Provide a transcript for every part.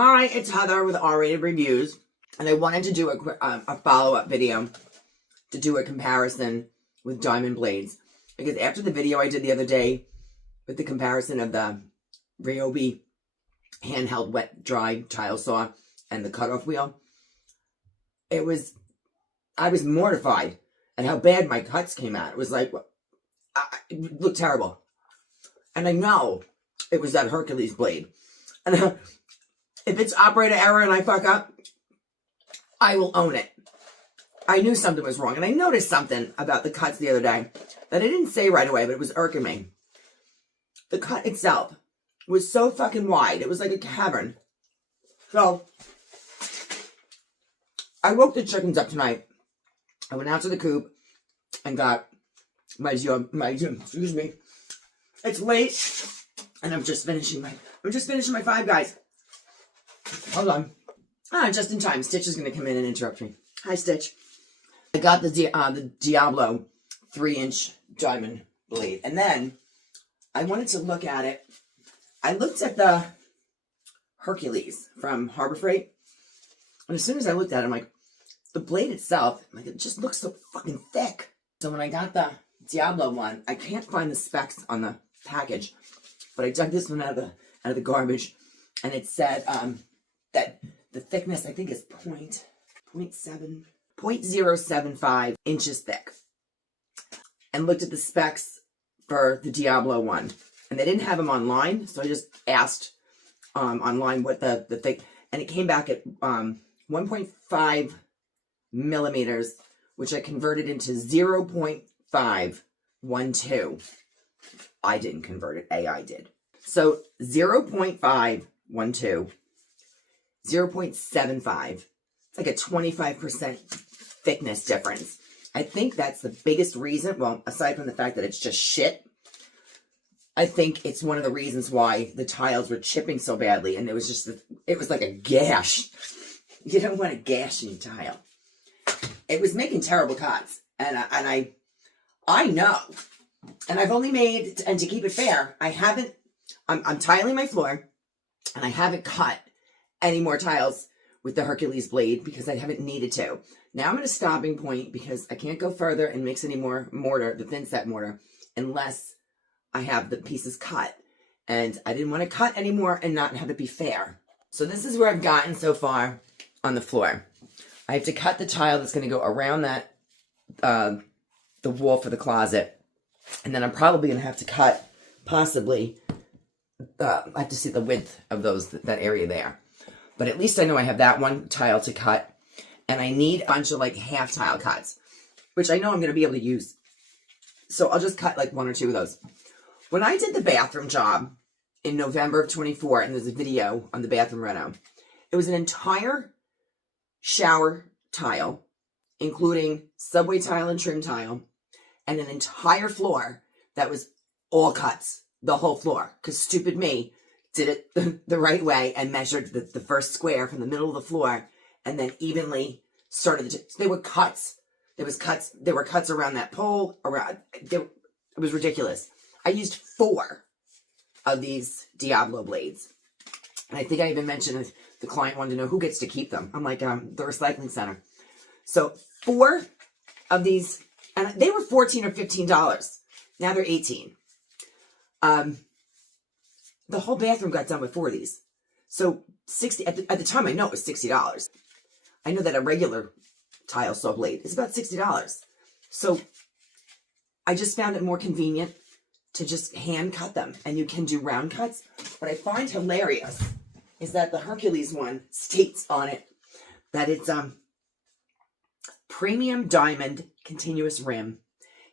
Hi, it's Heather with R-Rated Reviews, and I wanted to do a follow-up video to do a comparison with diamond blades, because after the video I did the other day with the comparison of the Ryobi handheld wet dry tile saw and the cutoff wheel, I was mortified at how bad my cuts came out. It was like, it looked terrible. And I know it was that Hercules blade. And if it's operator error and I fuck up, I will own it. I knew something was wrong. And I noticed something about the cuts the other day that I didn't say right away, but it was irking me. The cut itself was so fucking wide. It was like a cavern. So, I woke the chickens up tonight. I went out to the coop and got excuse me. It's late, and I'm just finishing my Five Guys. Hold on. Just in time. Stitch is going to come in and interrupt me. Hi, Stitch. I got the Diablo 3-inch diamond blade, and then I wanted to look at it. I looked at the Hercules from Harbor Freight, and as soon as I looked at it, I'm like, the blade itself, like, it just looks so fucking thick. So when I got the Diablo one, I can't find the specs on the package, but I dug this one out of the garbage, and it said that the thickness, I think, is 0.075 inches thick. And looked at the specs for the Diablo one, and they didn't have them online, so I just asked online what the thick, and it came back at 1.5 millimeters, which I converted into 0.512. I didn't convert it, AI did. So 0.512, 0.75. It's like a 25% thickness difference. I think that's the biggest reason, well, aside from the fact that it's just shit, I think it's one of the reasons why the tiles were chipping so badly, and it was like a gash. You don't want a gash in your tile. It was making terrible cuts, and I know, and I've only made, and to keep it fair, I'm tiling my floor, and I haven't cut any more tiles with the Hercules blade because I haven't needed to. Now I'm at a stopping point because I can't go further and mix any more mortar, the thin set mortar, unless I have the pieces cut. And I didn't want to cut anymore and not have it be fair. So this is where I've gotten so far on the floor. I have to cut the tile that's going to go around that, the wall for the closet. And then I'm probably going to have to cut, possibly, I have to see the width of that area there. But at least I know I have that one tile to cut. And I need a bunch of like half tile cuts, which I know I'm going to be able to use. So I'll just cut like one or two of those. When I did the bathroom job in November of 24, and there's a video on the bathroom reno, it was an entire shower tile, including subway tile and trim tile, and an entire floor that was all cuts, the whole floor, because stupid me did it the right way and measured the first square from the middle of the floor and then evenly started. There were cuts. There were cuts around that pole. It was ridiculous. I used 4 of these Diablo blades. And I think I even mentioned the client wanted to know who gets to keep them. I'm like, the recycling center. So 4 of these, and they were $14 or $15. Now they're $18. The whole bathroom got done with 4 of these. So $60, at the time I know it was $60. I know that a regular tile saw blade is about $60. So I just found it more convenient to just hand cut them, and you can do round cuts. What I find hilarious is that the Hercules one states on it that it's premium diamond continuous rim.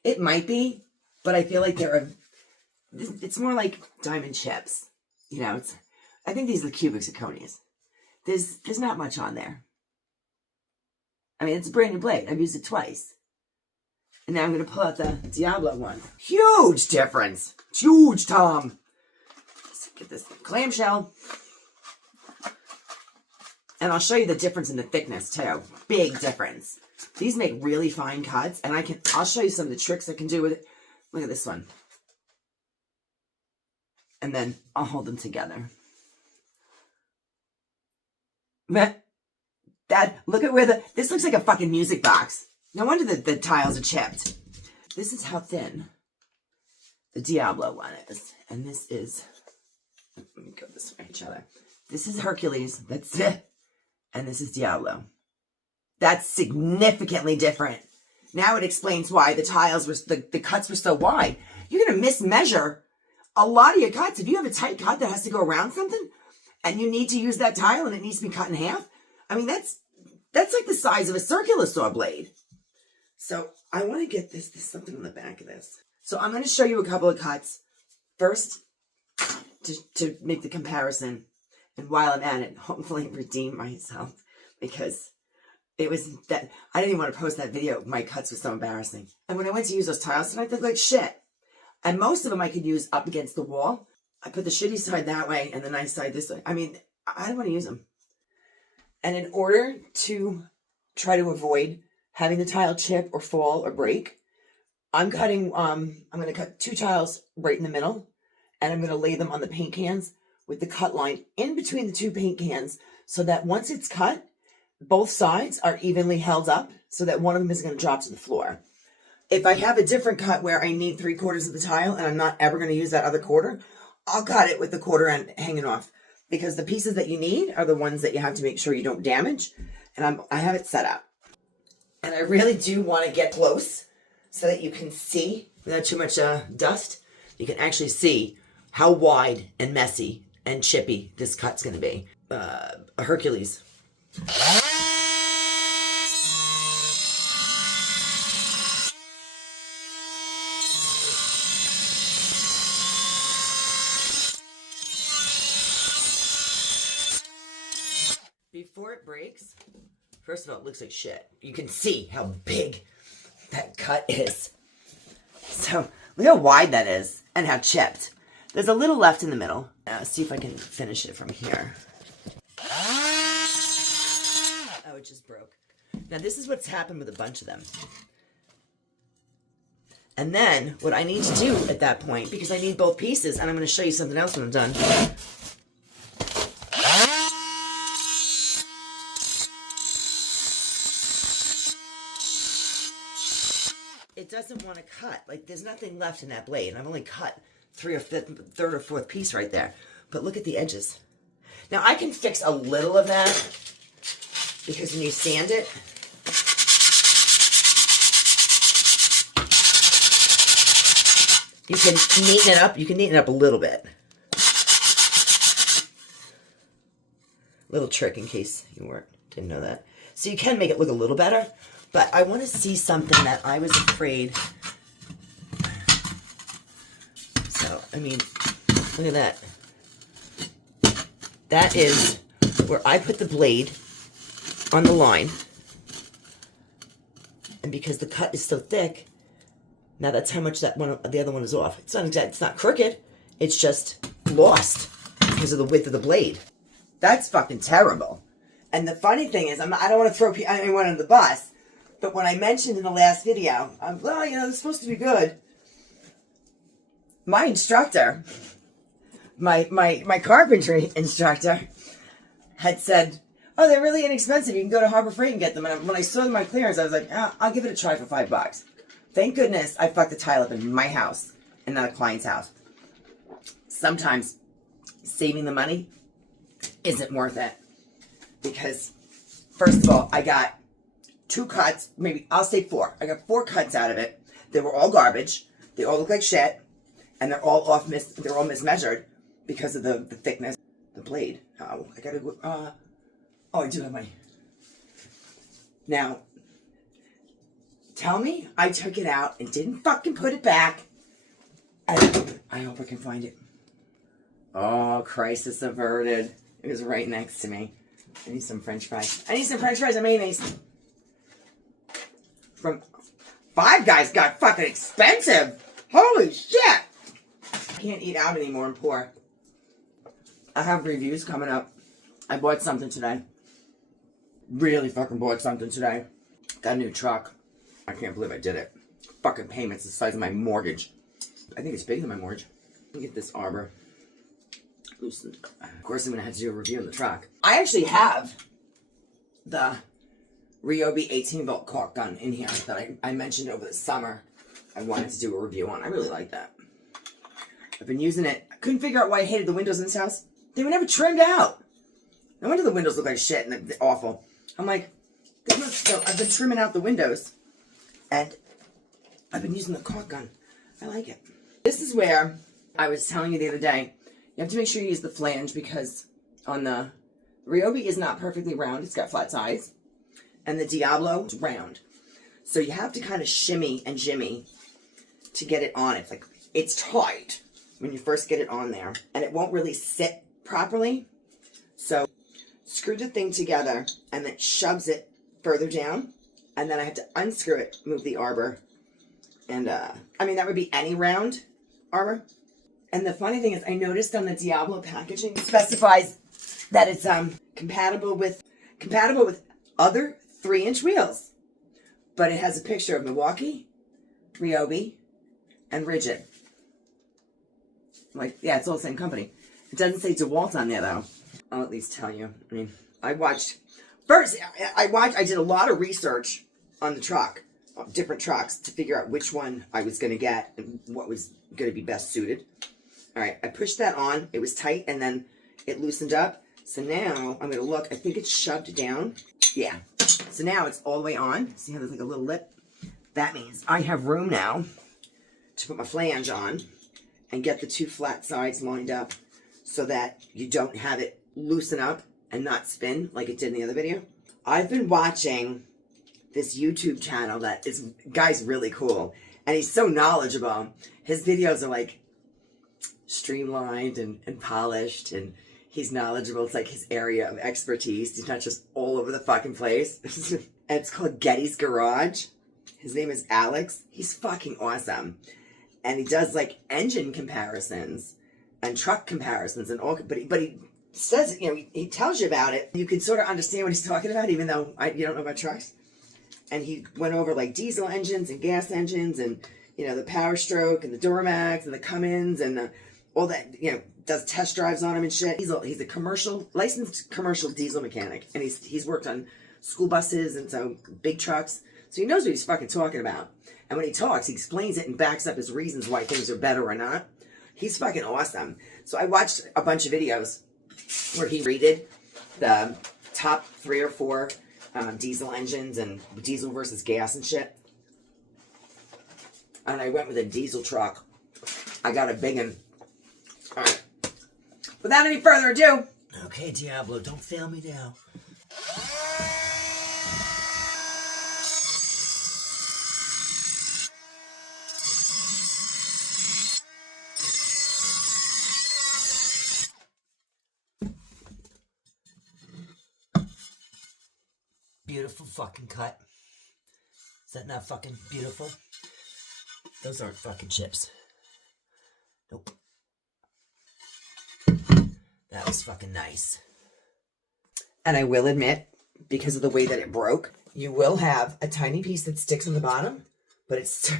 It might be, but I feel like it's more like diamond chips. You know, I think these are the cubic zirconias. There's not much on there. I mean, it's a brand new blade. I've used it twice. And now I'm going to pull out the Diablo one. Huge difference. It's huge, Tom. Let's get this clamshell. And I'll show you the difference in the thickness, too. Big difference. These make really fine cuts. And I'll show you some of the tricks I can do with it. Look at this one. And then I'll hold them together. Dad, look at where this looks like a fucking music box. No wonder the tiles are chipped. This is how thin the Diablo one is. And this is, let me go this way, each other. This is Hercules, that's it. And this is Diablo. That's significantly different. Now it explains why the tiles were, the cuts were so wide. You're going to mismeasure a lot of your cuts. If you have a tight cut that has to go around something, and you need to use that tile and it needs to be cut in half, I mean, that's like the size of a circular saw blade. So I want to get this, there's something on the back of this. So I'm going to show you a couple of cuts. First, to make the comparison. And while I'm at it, hopefully redeem myself. Because it was that, I didn't even want to post that video. My cuts were so embarrassing. And when I went to use those tiles tonight, they looked like shit. And most of them I could use up against the wall. I put the shitty side that way and the nice side this way. I mean, I don't want to use them. And in order to try to avoid having the tile chip or fall or break, I'm going to cut 2 tiles right in the middle, and I'm going to lay them on the paint cans with the cut line in between the 2 paint cans so that once it's cut, both sides are evenly held up so that one of them isn't going to drop to the floor. If I have a different cut where I need 3/4 of the tile and I'm not ever going to use that other quarter, I'll cut it with the quarter end hanging off, because the pieces that you need are the ones that you have to make sure you don't damage. And I have it set up. And I really do want to get close so that you can see, without too much dust, you can actually see how wide and messy and chippy this cut's going to be. A Hercules. Before it breaks, first of all, it looks like shit. You can see how big that cut is. So look how wide that is and how chipped. There's a little left in the middle. See if I can finish it from here. Oh, it just broke. Now this is what's happened with a bunch of them. And then what I need to do at that point, because I need both pieces, and I'm going to show you something else when I'm done. It doesn't want to cut. Like, there's nothing left in that blade. And I've only cut third or fourth piece right there. But look at the edges. Now, I can fix a little of that, because when you sand it, you can neaten it up. You can neaten it up a little bit. Little trick in case you didn't know that. So you can make it look a little better. But I want to see something that I was afraid. So, I mean, look at that. That is where I put the blade on the line. And because the cut is so thick, now that's how much the other one is off. It's not crooked. It's just lost because of the width of the blade. That's fucking terrible. And the funny thing is, I don't want to throw anyone under the bus. But when I mentioned in the last video, well, you know, it's supposed to be good. My instructor, my carpentry instructor, had said, oh, they're really inexpensive. You can go to Harbor Freight and get them. And when I saw them on clearance, I was like, oh, I'll give it a try for $5. Thank goodness I fucked the tile up in my house and not a client's house. Sometimes saving the money isn't worth it. Because, first of all, I got 2 cuts, maybe, I'll say 4. I got 4 cuts out of it. They were all garbage. They all look like shit. And they're all they're all mismeasured because of the thickness of the blade. Oh, I gotta go, oh, I do have money. Now, tell me I took it out and didn't fucking put it back. I hope I can find it. Oh, crisis averted. It was right next to me. I need some french fries. I need some french fries and mayonnaise. From Five Guys got fucking expensive. Holy shit. I can't eat out anymore and poor. I have reviews coming up. I bought something today. Really fucking bought something today. Got a new truck. I can't believe I did it. Fucking payments the size of my mortgage. I think it's bigger than my mortgage. Let me get this arbor loosened. Of course, I'm going to have to do a review on the truck. I actually have the Ryobi 18 volt caulk gun in here that I mentioned over the summer. I wanted to do a review on. I really like that. I've been using it. I couldn't figure out why I hated the windows in this house. They were never trimmed out. No wonder the windows look like shit and they're awful. I'm like, so I've been trimming out the windows and I've been using the caulk gun. I like it. This is where I was telling you the other day, you have to make sure you use the flange because on the Ryobi is not perfectly round. It's got flat sides. And the Diablo is round. So you have to kind of shimmy and jimmy to get it on. It's like, it's tight when you first get it on there. And it won't really sit properly. So screw the thing together and then shoves it further down. And then I have to unscrew it, move the arbor. And, I mean, that would be any round arbor. And the funny thing is, I noticed on the Diablo packaging, it specifies that it's compatible with other 3-inch wheels. But it has a picture of Milwaukee, Ryobi, and Rigid. Like, yeah, it's all the same company. It doesn't say DeWalt on there, though. I'll at least tell you. I mean, I did a lot of research on the truck, different trucks, to figure out which one I was going to get and what was going to be best suited. All right, I pushed that on. It was tight, and then it loosened up. So now I'm going to look. I think it's shoved down. Yeah. So now it's all the way on. See how there's like a little lip? That means I have room now to put my flange on and get the 2 flat sides lined up so that you don't have it loosen up and not spin like it did in the other video. I've been watching this YouTube channel that is, guy's really cool. And he's so knowledgeable. His videos are like streamlined and polished, and he's knowledgeable. It's like his area of expertise. He's not just all over the fucking place. And it's called Getty's Garage. His name is Alex. He's fucking awesome. And he does like engine comparisons and truck comparisons and all, but he says, you know, he tells you about it. You can sort of understand what he's talking about, even though you don't know about trucks. And he went over like diesel engines and gas engines and, you know, the Power Stroke and the Duramax and the Cummins and all that, you know, does test drives on him and shit. He's a licensed commercial diesel mechanic. And he's worked on school buses and so big trucks. So he knows what he's fucking talking about. And when he talks, he explains it and backs up his reasons why things are better or not. He's fucking awesome. So I watched a bunch of videos where he rated the top 3 or 4 diesel engines and diesel versus gas and shit. And I went with a diesel truck. I got a big one. All right. Without any further ado. Okay, Diablo, don't fail me now. Beautiful fucking cut. Is that not fucking beautiful? Those aren't fucking chips. Nope. That was fucking nice. And I will admit, because of the way that it broke, you will have a tiny piece that sticks on the bottom, but it's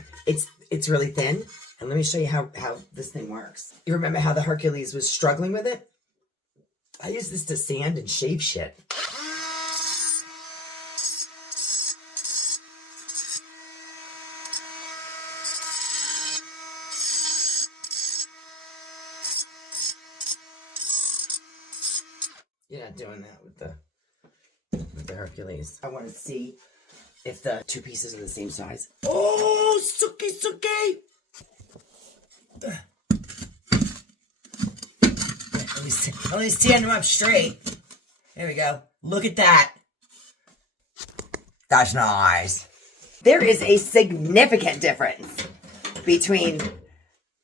really thin. And let me show you how this thing works. You remember how the Hercules was struggling with it? I use this to sand and shape shit. You're not doing that with the Hercules. I want to see if the 2 pieces are the same size. Oh, suki! Let me stand them up straight. There we go. Look at that. That's nice. There is a significant difference between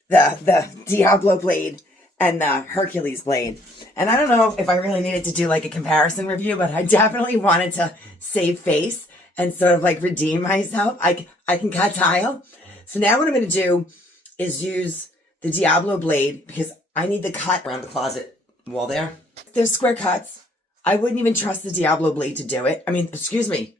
the Diablo blade and the Hercules blade. And I don't know if I really needed to do like a comparison review, but I definitely wanted to save face and sort of like redeem myself. I can cut tile. So now what I'm going to do is use the Diablo blade because I need the cut around the closet wall there. There's square cuts. I wouldn't even trust the Diablo blade to do it. I mean, excuse me.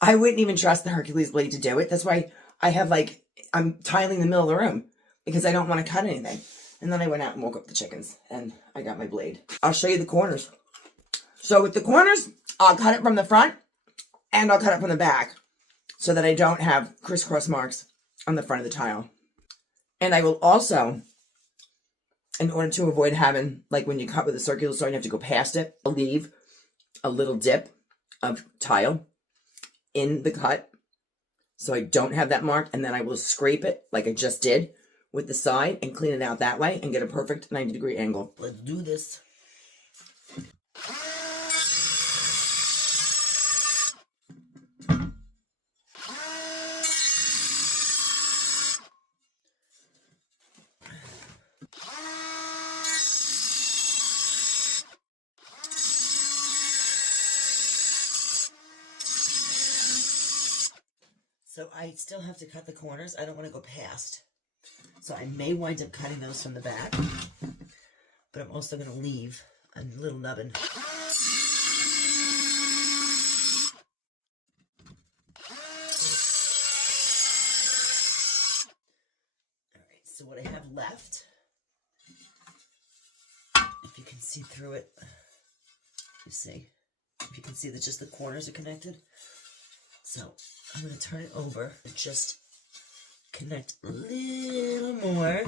I wouldn't even trust the Hercules blade to do it. That's why I have like, I'm tiling the middle of the room because I don't want to cut anything. And then I went out and woke up the chickens and I got my blade. I'll show you the corners. So with the corners, I'll cut it from the front and I'll cut it from the back so that I don't have crisscross marks on the front of the tile. And I will also, in order to avoid having, like when you cut with a circular saw, you have to go past it, I'll leave a little dip of tile in the cut so I don't have that mark, and then I will scrape it like I just did with the side and clean it out that way and get a perfect 90-degree angle. Let's do this. So I still have to cut the corners. I don't want to go past. So I may wind up cutting those from the back. But I'm also going to leave a little nubbin. Alright, so what I have left, if you can see through it, you see, if you can see that just the corners are connected. So I'm going to turn it over and just connect a little more.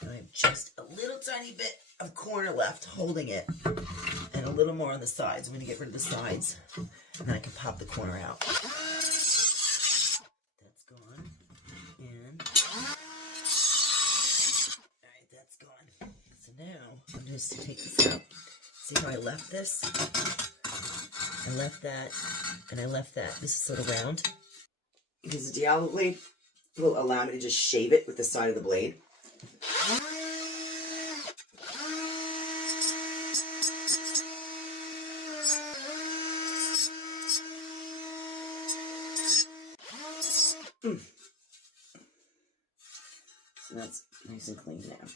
And I have just a little tiny bit of corner left holding it, and a little more on the sides. I'm going to get rid of the sides, and then I can pop the corner out. That's gone. And that's gone. So now I'm just take this out. See how I left this? I left that, and I left that. This is sort of round. Because the Diablo blade will allow me to just shave it with the side of the blade. So that's nice and clean now.